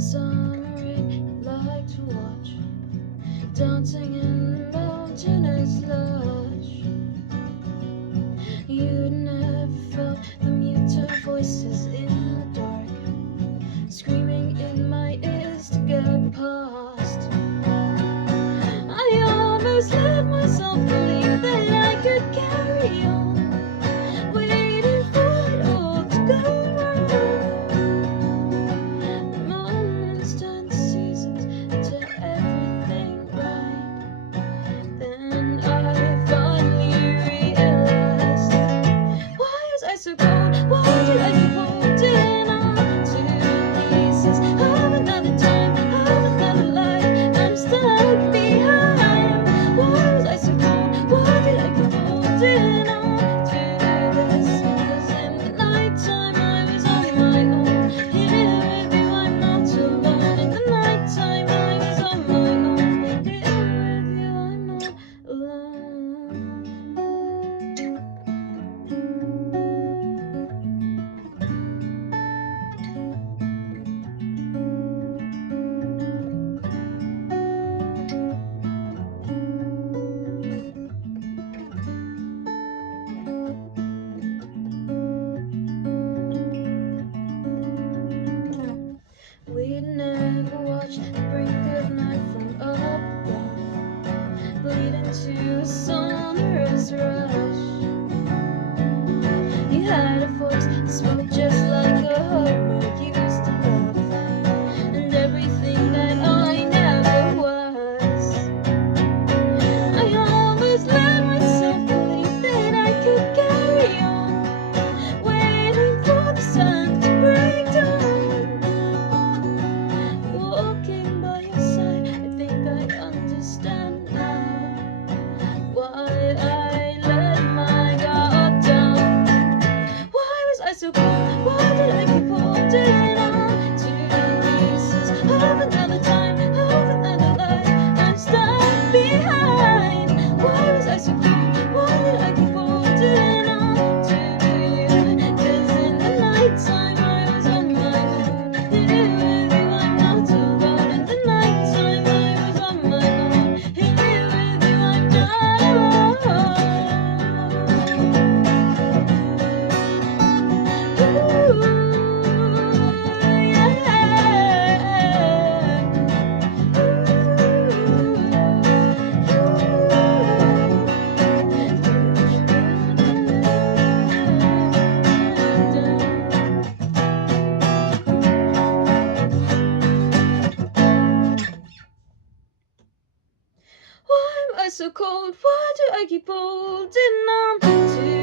Summer rain you like to watch, dancing in mountainous lush. You'd never felt the muted voices in the dark, screaming in my ears to get past. I almost let myself believe that I could carry on, waiting for it all to go wrong. The moments turn to seasons until everything right. Then I finally realized, why was I so cold? Why did I keep holding on to pieces of another time, of another life I'm stuck behind? Why was I so cold? Why did I keep holding on to this? 'Cause in the nighttime I was on my own. Here with you I'm not alone. In the nighttime I was on my own. Here with you I'm not alone. We'd never watch the brink of night from up above, bleeding to a sonorous rush. You had a voice that spoke just like a hug used to love, and everything that I never was. I always let myself believe that I could carry on, waiting for the sun to break dawn. Walking by your side, I think I understand now why I let my guard down. Why was I so cold? Why did I keep holding on to pieces of another time, of another life I'm stuck behind? Why was I so cold? Why did I keep holding on to you? 'Cause in the nighttime I was on my own. Here with you I'm not alone. In the nighttime I was on my own. Here with you I'm not alone. Why am I so cold? Why do I keep holding on to